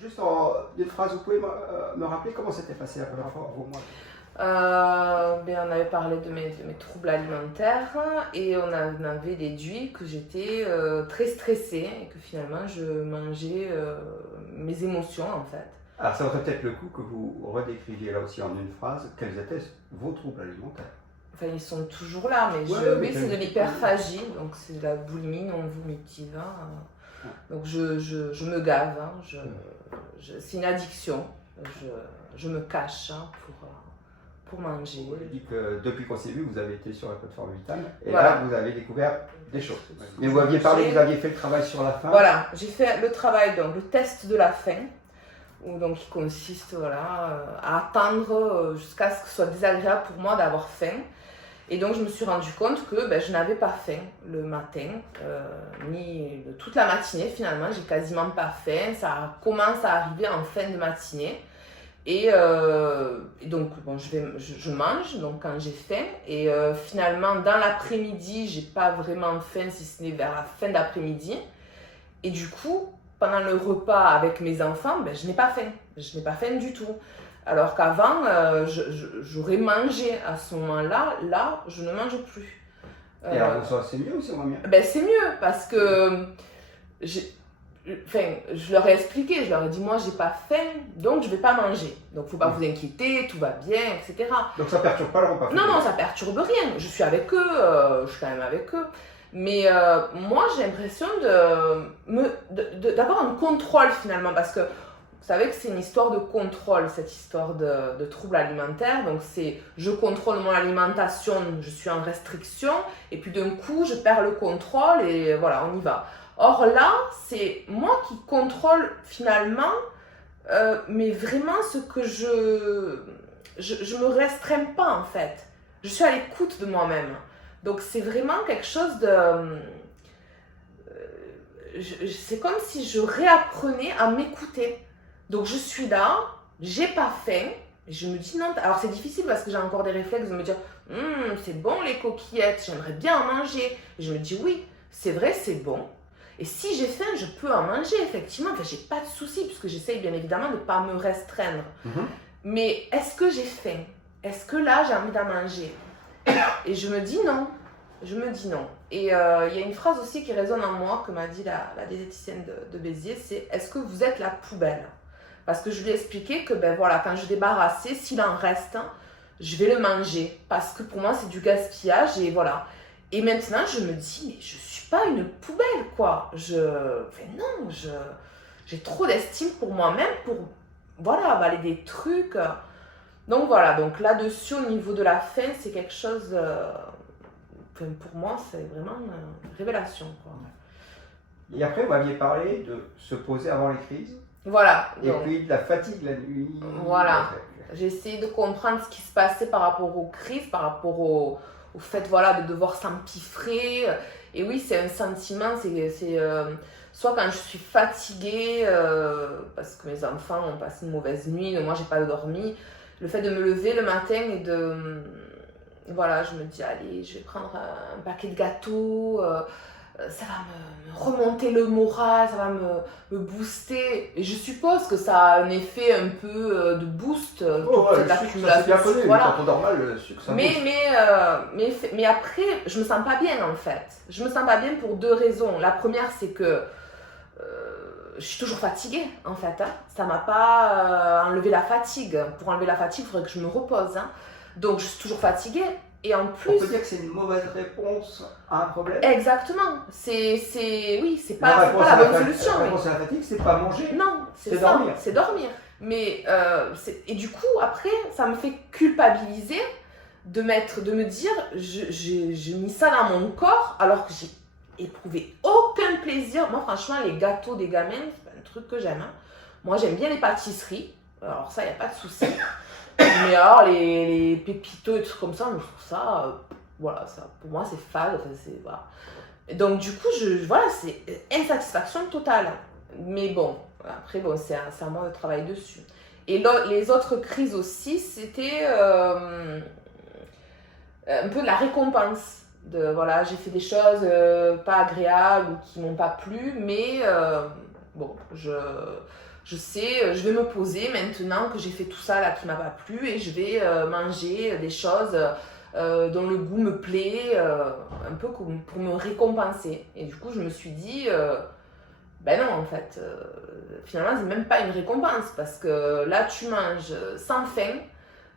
juste en une phrase, vous pouvez me rappeler comment s'était passé la première fois pour moi? On avait parlé de mes troubles alimentaires et on avait déduit que j'étais très stressée et que finalement je mangeais mes émotions en fait. Alors ça vaudrait peut-être le coup que vous redécriviez là aussi en une phrase quels étaient vos troubles alimentaires. Enfin, ils sont toujours là, mais oui, c'est de l'hyperphagie, donc c'est de la boulimie non vomitive. Donc je me gave, c'est une addiction. Je me cache pour manger. Vous avez dit que depuis qu'on s'est vu, vous avez été sur la plateforme Vital et voilà. là vous avez découvert des choses. Mais vous aviez parlé, vous aviez fait le travail sur la faim. Voilà, j'ai fait le travail, donc le test de la faim, qui consiste à attendre jusqu'à ce que ce soit désagréable pour moi d'avoir faim. Et donc je me suis rendu compte que je n'avais pas faim le matin, ni toute la matinée finalement, j'ai quasiment pas faim, ça commence à arriver en fin de matinée. Et donc je mange donc quand j'ai faim et finalement dans l'après-midi j'ai pas vraiment faim si ce n'est vers la fin d'après-midi et du coup pendant le repas avec mes enfants je n'ai pas faim du tout alors qu'avant j'aurais mangé à ce moment-là je ne mange plus. Et alors c'est mieux ou c'est moins bien? C'est mieux parce que je leur ai expliqué, je leur ai dit moi j'ai pas faim donc je vais pas manger, donc faut pas vous inquiéter, tout va bien, etc. Donc ça perturbe pas le repas? Non, ça perturbe rien, je suis avec eux, je suis quand même avec eux, mais moi j'ai l'impression d'avoir un contrôle finalement, parce que vous savez que c'est une histoire de contrôle, cette histoire de troubles alimentaires, donc c'est je contrôle mon alimentation, je suis en restriction, et puis d'un coup je perds le contrôle et voilà, on y va. Or là, c'est moi qui contrôle finalement, mais vraiment ce que je me restreins pas en fait. Je suis à l'écoute de moi-même. Donc c'est vraiment quelque chose de... c'est comme si je réapprenais à m'écouter. Donc je suis là, j'ai pas faim, et je me dis non. Alors c'est difficile parce que j'ai encore des réflexes de me dire c'est bon les coquillettes, j'aimerais bien en manger. Et je me dis oui, c'est vrai, c'est bon. Et si j'ai faim, je peux en manger, effectivement. Enfin, j'ai pas de souci, puisque j'essaye bien évidemment de ne pas me restreindre. Mais est-ce que j'ai faim? Est-ce que là, j'ai envie d'en manger? Et je me dis non. Et il y a une phrase aussi qui résonne en moi, que m'a dit la diététicienne de Béziers, c'est « Est-ce que vous êtes la poubelle ?» Parce que je lui ai expliqué que quand je débarrasse, s'il en reste, je vais le manger. Parce que pour moi, c'est du gaspillage, et voilà. Et maintenant, je me dis, mais je suis pas une poubelle, quoi. J'ai trop d'estime pour moi-même pour, avaler des trucs. Donc voilà, donc là-dessus, au niveau de la faim, c'est quelque chose, pour moi, c'est vraiment une révélation, quoi. Et après, vous m'aviez parlé de se poser avant les crises. Voilà. Et puis de la fatigue la nuit. Voilà. J'ai essayé de comprendre ce qui se passait par rapport aux crises, par rapport au fait de devoir s'empiffrer. Et oui, c'est un sentiment, c'est soit quand je suis fatiguée, parce que mes enfants ont passé une mauvaise nuit, moi j'ai pas dormi, le fait de me lever le matin et je me dis allez, je vais prendre un paquet de gâteaux, ça va me remonter le moral, ça va me booster. Et je suppose que ça a un effet un peu de boost, cette accumulation de sucre. Voilà. Quand on dort mal, le sucre, ça booste. Mais après, je me sens pas bien en fait. Je me sens pas bien pour deux raisons. La première, c'est que je suis toujours fatiguée en fait. Ça m'a pas enlevé la fatigue. Pour enlever la fatigue, il faudrait que je me repose. Donc je suis toujours fatiguée. Et en plus, on peut dire que c'est une mauvaise réponse à un problème. Exactement. C'est pas la bonne solution. La réponse à la fatigue, c'est pas manger. Non, c'est dormir. C'est dormir. Mais et du coup, après, ça me fait culpabiliser de me dire, j'ai mis ça dans mon corps alors que j'ai éprouvé aucun plaisir. Moi, franchement, les gâteaux des gamins, c'est pas un truc que j'aime. Moi, j'aime bien les pâtisseries. Alors ça, il n'y a pas de souci. Mais alors, les pépitos et trucs comme ça, je trouve ça, ça, pour moi, c'est fade. Voilà. Et donc, du coup, c'est insatisfaction totale. Mais bon, après, c'est à moi de travailler dessus. Et les autres crises aussi, c'était un peu de la récompense. J'ai fait des choses pas agréables ou qui m'ont pas plu, mais Je sais, je vais me poser maintenant que j'ai fait tout ça là qui m'a pas plu et je vais manger des choses dont le goût me plaît, un peu comme pour me récompenser. Et du coup, je me suis dit, ben non, en fait, finalement, c'est même pas une récompense parce que là, tu manges sans faim.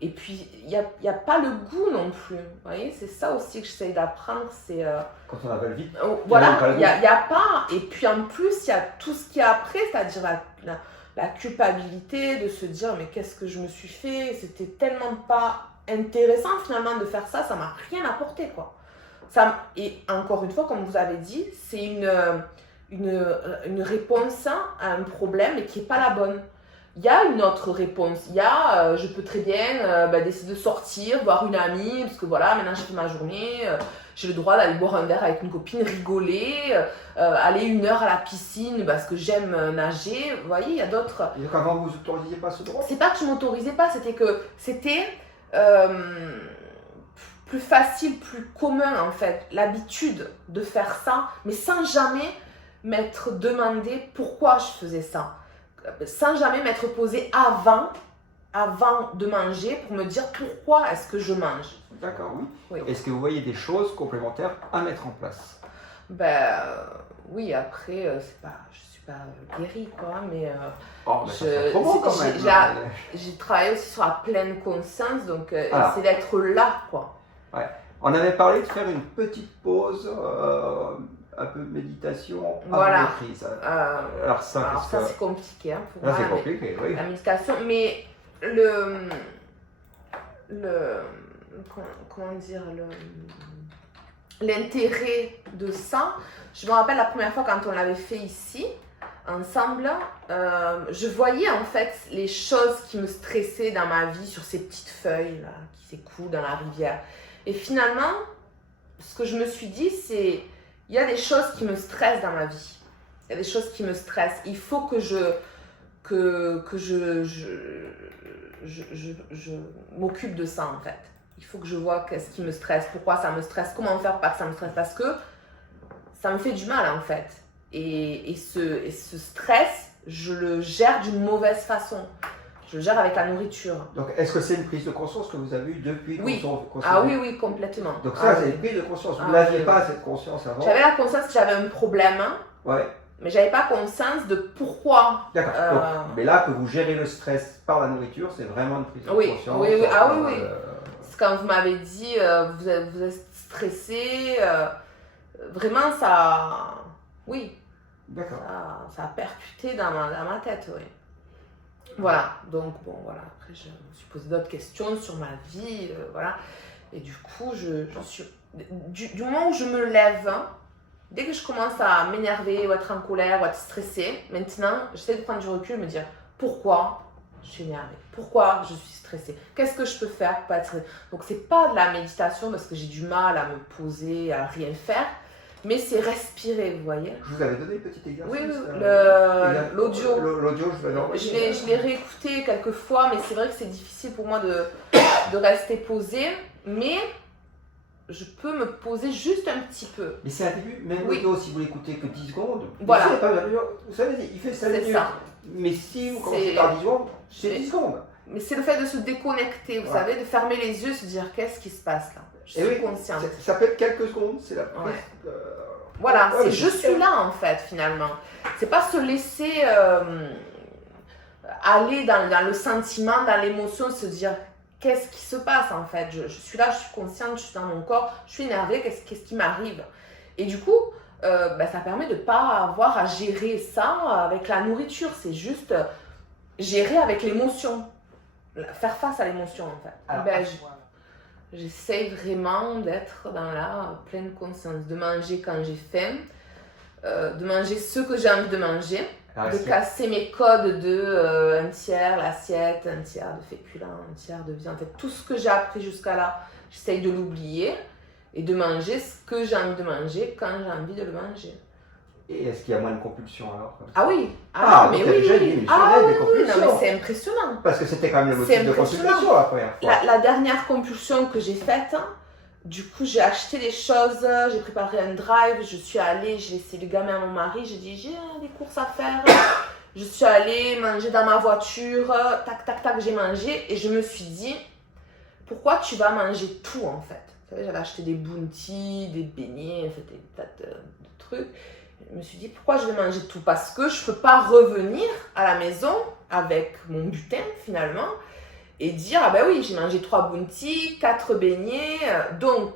Et puis, il n'y a pas le goût non plus. Vous voyez, c'est ça aussi que j'essaye d'apprendre. C'est, Quand on avale vite. voilà, il n'y a pas. Et puis en plus, il y a tout ce qu'il y a après, c'est-à-dire la culpabilité de se dire mais qu'est-ce que je me suis fait? C'était tellement pas intéressant finalement de faire ça, ça m'a rien apporté quoi. Et encore une fois, comme vous avez dit, c'est une réponse à un problème mais qui n'est pas la bonne. Il y a une autre réponse. Il y a, je peux très bien décider de sortir, voir une amie, parce que voilà, maintenant j'ai fait ma journée, j'ai le droit d'aller boire un verre avec une copine, rigoler, aller 1 heure à la piscine parce que j'aime nager. Vous voyez, il y a d'autres... Et donc avant, vous n'autorisiez pas ce droit? C'est pas que je m'autorisais pas, c'était que c'était plus facile, plus commun en fait, l'habitude de faire ça, mais sans jamais m'être demandé pourquoi je faisais ça. Sans jamais m'être posée avant de manger pour me dire pourquoi est-ce que je mange. D'accord, oui. Oui. Est-ce que vous voyez des choses complémentaires à mettre en place? Oui, après, je suis pas guérie, quoi, mais Ça fait trop bon quand même. j'ai travaillé aussi sur la pleine conscience, donc c'est d'être là, quoi. Ouais. On avait parlé de faire une petite pause, un peu de méditation avant la crise. Alors ça c'est compliqué hein, pour là, moi. c'est compliqué, oui. La méditation, mais comment dire, l'intérêt de ça, je me rappelle la première fois quand on l'avait fait ici, ensemble, je voyais en fait les choses qui me stressaient dans ma vie sur ces petites feuilles là, qui s'écoulent dans la rivière. Et finalement, ce que je me suis dit, c'est il y a des choses qui me stressent dans ma vie. Il y a des choses qui me stressent. Il faut que je m'occupe de ça en fait. Il faut que je vois qu'est-ce qui me stresse, pourquoi ça me stresse, comment faire pour pas que ça me stresse, parce que ça me fait du mal en fait. Et ce stress, je le gère d'une mauvaise façon. Je le gère avec la nourriture. Donc, est-ce que c'est une prise de conscience que vous avez eue depuis oui. qu'on Ah oui, complètement. Donc ça, c'est une prise de conscience. Vous n'aviez pas cette conscience avant? J'avais la conscience que j'avais un problème, ouais. Mais j'avais pas conscience de pourquoi. D'accord. Mais là, que vous gérez le stress par la nourriture, c'est vraiment une prise de conscience. Oui. C'est quand vous m'avez dit, vous êtes stressé, vraiment ça... Oui. D'accord. Ça a percuté dans ma tête, oui. Voilà, donc bon, voilà. Après, je me suis posé d'autres questions sur ma vie, voilà. Et du coup, je suis... Du moment où je me lève, dès que je commence à m'énerver, ou être en colère, ou être stressée, maintenant, j'essaie de prendre du recul et me dire pourquoi je suis énervée, pourquoi je suis stressée, qu'est-ce que je peux faire pour pas être stressée. Donc, c'est pas de la méditation parce que j'ai du mal à me poser, à rien faire. Mais c'est respirer, vous voyez. Je vous avais donné un petit exercice. Oui, l'audio. L'audio, je vais l'enregistrer. Je l'ai réécouté quelques fois, mais c'est vrai que c'est difficile pour moi de rester posée. Mais je peux me poser juste un petit peu. Mais c'est un début, même l'audio, si vous l'écoutez que 10 secondes, voilà. Vous savez, il fait 5 minutes. Ça. Mais si vous commencez par 10 secondes, c'est 10 secondes. Mais c'est le fait de se déconnecter, vous savez, de fermer les yeux, se dire qu'est-ce qui se passe là. Je suis consciente. Ça peut être quelques secondes, c'est la prise. Voilà, je suis là en fait finalement. C'est pas se laisser aller dans le sentiment, dans l'émotion, se dire qu'est-ce qui se passe en fait. Je suis là, je suis consciente, je suis dans mon corps, je suis énervée, qu'est-ce qui m'arrive. Et du coup, ça permet de ne pas avoir à gérer ça avec la nourriture. C'est juste gérer avec l'émotion, faire face à l'émotion en fait. Alors, j'essaye vraiment d'être dans la pleine conscience, de manger quand j'ai faim, de manger ce que j'ai envie de manger, de casser mes codes de un tiers l'assiette, un tiers de féculents, un tiers de viande. En fait, tout ce que j'ai appris jusqu'à là, j'essaye de l'oublier et de manger ce que j'ai envie de manger quand j'ai envie de le manger. Et est-ce qu'il y a moins de compulsions alors? Ah oui, mais oui. Non, mais c'est impressionnant. Parce que c'était quand même le motif de consultation la première fois. La dernière compulsion que j'ai faite, du coup j'ai acheté des choses, j'ai préparé un drive, je suis allée, j'ai laissé le gamin à mon mari, j'ai dit j'ai des courses à faire, Je suis allée manger dans ma voiture, tac, tac, tac, j'ai mangé et je me suis dit, pourquoi tu vas manger tout en fait? Vous savez, j'avais acheté des bounties, des beignets, en fait, des tas de trucs. Je me suis dit, pourquoi je vais manger tout? Parce que je ne peux pas revenir à la maison avec mon butin finalement et dire, ah ben oui, j'ai mangé 3 bounties, 4 beignets, donc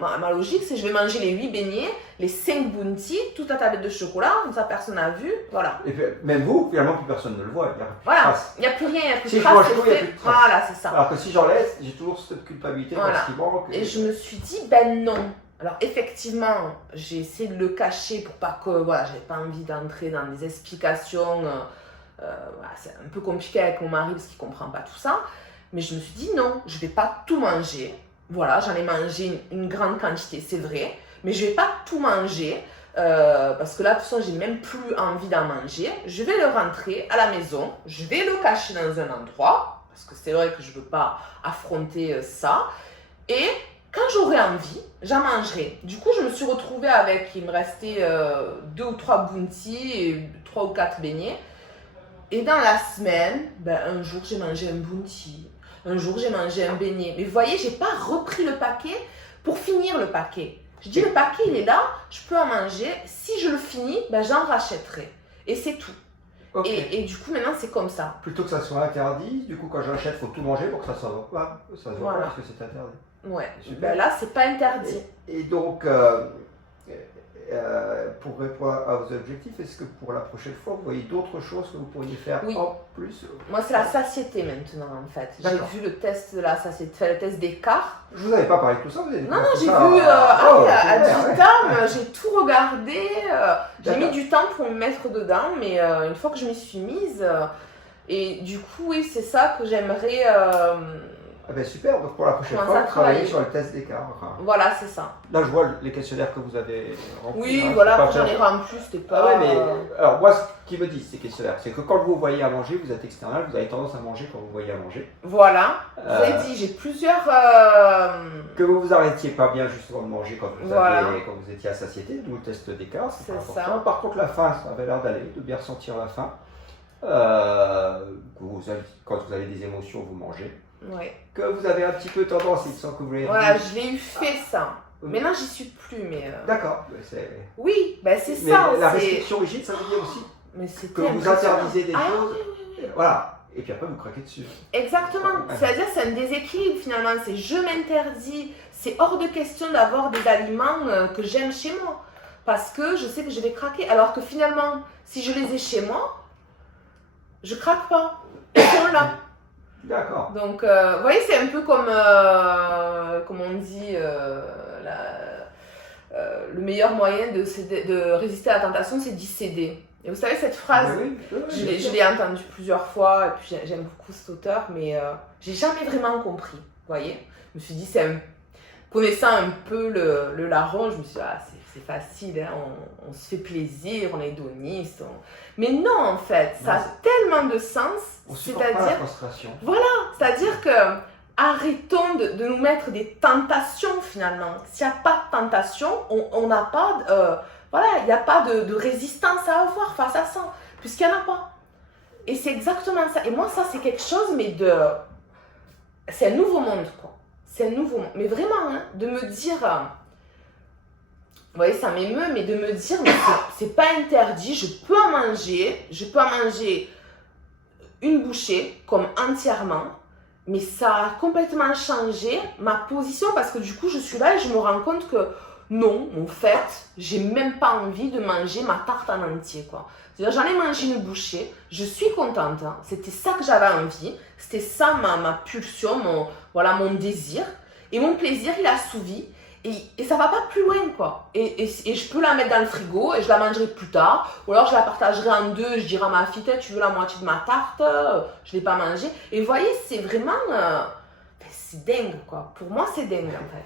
ma logique c'est je vais manger les 8 beignets, les 5 bounties, toute la tablette de chocolat, comme ça personne n'a vu, voilà. Et puis, même vous, finalement plus personne ne le voit, voilà, il n'y a plus rien, il n'y a plus si de traces. Si je mange tout, il n'y a plus de traces. Voilà, c'est ça. Alors que si j'enlève, j'ai toujours cette culpabilité voilà. parce qu'il manque. Et je me suis dit, ben non. Alors effectivement, j'ai essayé de le cacher pour pas que, voilà, j'avais pas envie d'entrer dans des explications, voilà, c'est un peu compliqué avec mon mari parce qu'il comprend pas tout ça, mais je me suis dit non, je vais pas tout manger, voilà, j'en ai mangé une grande quantité, c'est vrai, mais je vais pas tout manger, parce que là de toute façon j'ai même plus envie d'en manger, je vais le rentrer à la maison, je vais le cacher dans un endroit, parce que c'est vrai que je veux pas affronter ça, et quand j'aurai envie, j'en mangerai. Du coup, je me suis retrouvée avec, il me restait 2 ou 3 bounties et 3 ou 4 beignets. Et dans la semaine, ben, un jour j'ai mangé un bounty, un jour j'ai mangé un beignet. Mais vous voyez, j'ai pas repris le paquet pour finir le paquet. Je dis le paquet il est là, je peux en manger. Si je le finis, ben, j'en rachèterai. Et c'est tout. Okay. Et du coup, maintenant, c'est comme ça. Plutôt que ça soit interdit, du coup, quand j'achète, il faut tout manger pour que ça soit pas, voilà. Parce que c'est interdit. Ouais, ben là, c'est pas interdit. Et donc, pour répondre à vos objectifs, est-ce que pour la prochaine fois, vous voyez d'autres choses que vous pourriez faire en plus? Moi, c'est la satiété maintenant, en fait. J'ai vu le test de la satiété, le test d'écart. Je vous avais pas parlé de tout ça, vous avez Non, j'ai vu à 18 ans, j'ai tout regardé. J'ai mis du temps pour me mettre dedans, mais une fois que je m'y suis mise, et du coup, oui, c'est ça que j'aimerais... Ah ben super, donc pour la prochaine fois, travailler sur le test d'écart. Enfin, voilà, c'est ça. Là, je vois les questionnaires que vous avez remplis. Oui, voilà, quand j'en ai rempli, c'était pas... Ah ouais, mais alors moi, ce qui me disent ces questionnaires, c'est que quand vous voyez à manger, vous êtes external, vous avez tendance à manger quand vous voyez à manger. Voilà, vous avez dit, j'ai plusieurs... Que vous vous arrêtiez pas bien justement de manger quand vous étiez à satiété, d'où le test d'écart, c'est important. Ça. Par contre, la faim, ça avait l'air d'aller, de bien ressentir la faim. Quand vous avez des émotions, vous mangez. Ouais. Que vous avez un petit peu tendance, il semble que vous l'avez voilà, je l'ai eu fait ça. Maintenant, j'y suis plus, mais... D'accord. Oui, ben c'est ça. Mais la restriction rigide, ça veut dire aussi que vous interdisez des choses. Oui. Voilà. Et puis après, vous craquez dessus. Exactement. C'est-à-dire, c'est un déséquilibre finalement. C'est je m'interdis. C'est hors de question d'avoir des aliments que j'aime chez moi. Parce que je sais que je vais craquer. Alors que finalement, si je les ai chez moi, je craque pas. Ils sont là. D'accord. Donc, vous voyez, c'est un peu comme on dit, le meilleur moyen de résister à la tentation, c'est d'y céder. Et vous savez, cette phrase, je l'ai entendue plusieurs fois, et puis j'aime beaucoup cet auteur, mais j'ai jamais vraiment compris, vous voyez. Je me suis dit, connaissant un peu le larron, je me suis dit, ah, c'est facile, hein, on se fait plaisir, on est hédoniste. Mais non, en fait, ça a tellement de sens. C'est-à-dire, voilà, c'est-à-dire que arrêtons de nous mettre des tentations finalement. S'il n'y a pas de tentation, on n'a pas, voilà, il n'y a pas de résistance à avoir face à ça, puisqu'il n'y en a pas. Et c'est exactement ça. Et moi, ça, c'est quelque chose, mais c'est un nouveau monde, quoi. C'est un nouveau monde. Mais vraiment, hein, de me dire... Vous voyez, ça m'émeut, mais de me dire, mais c'est pas interdit, je peux en manger une bouchée, comme entièrement, mais ça a complètement changé ma position, parce que du coup, je suis là et je me rends compte que non, en fait, j'ai même pas envie de manger ma tarte en entier, quoi. C'est-à-dire, j'en ai mangé une bouchée, je suis contente, hein, c'était ça que j'avais envie, c'était ça ma pulsion, mon désir, et mon plaisir, il a assouvi. Et ça va pas plus loin, quoi. Et je peux la mettre dans le frigo et je la mangerai plus tard. Ou alors je la partagerai en deux. Je dirai à ma fille, tu veux la moitié de ma tarte? Je l'ai pas mangée. Et vous voyez, c'est vraiment... c'est dingue, quoi. Pour moi, c'est dingue, en fait.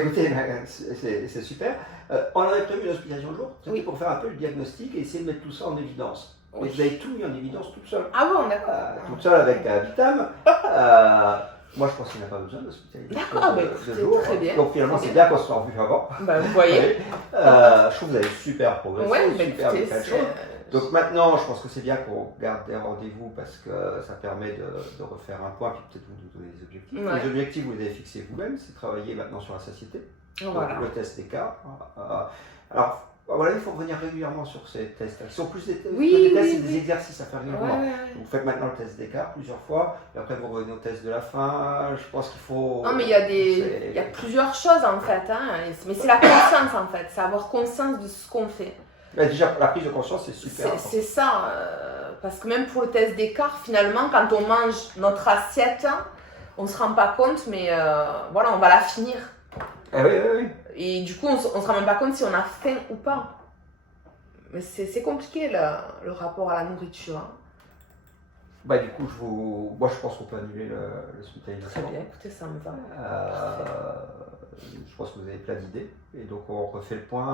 Écoutez, c'est super. On avait prévu une hospitalisation le jour. C'était pour faire un peu le diagnostic et essayer de mettre tout ça en évidence. Oui. Et vous avez tout mis en évidence toute seule. Ah bon, d'accord. Toute seule avec Vitam. Moi, je pense qu'il n'a pas besoin d'hospitalisation. D'accord, écoutez, très bien. Donc finalement, c'est bien qu'on se soit revu avant. Bah, vous voyez. Je trouve que vous avez super progressé, ouais, super écoutez, belle chose. Donc maintenant, je pense que c'est bien qu'on garde des rendez-vous parce que ça permet de refaire un point, puis peut-être vous nous donner des objectifs. Ouais. Les objectifs, vous les avez fixés vous-même, c'est travailler maintenant sur la satiété, Voilà. donc le test d'écart. Alors voilà, il faut revenir régulièrement sur ces tests. Ils sont plus des tests, c'est des exercices à faire régulièrement. Ouais. Vous faites maintenant le test d'écart plusieurs fois, et après vous revenez au test de la fin. Je pense qu'il faut... Non, mais il y a plusieurs choses en fait, hein. Mais c'est la conscience en fait, c'est avoir conscience de ce qu'on fait. Là, déjà, la prise de conscience, c'est super. C'est ça, parce que même pour le test d'écart, finalement, quand on mange notre assiette, on se rend pas compte, mais voilà, on va la finir. Oui. Et du coup, on se rend même pas compte si on a faim ou pas. Mais c'est compliqué le rapport à la nourriture. Hein. Bah, du coup, moi je pense qu'on peut annuler le hospitalisation. Très bien, écoutez, ça me va. Je pense que vous avez plein d'idées. Et donc, on refait le point.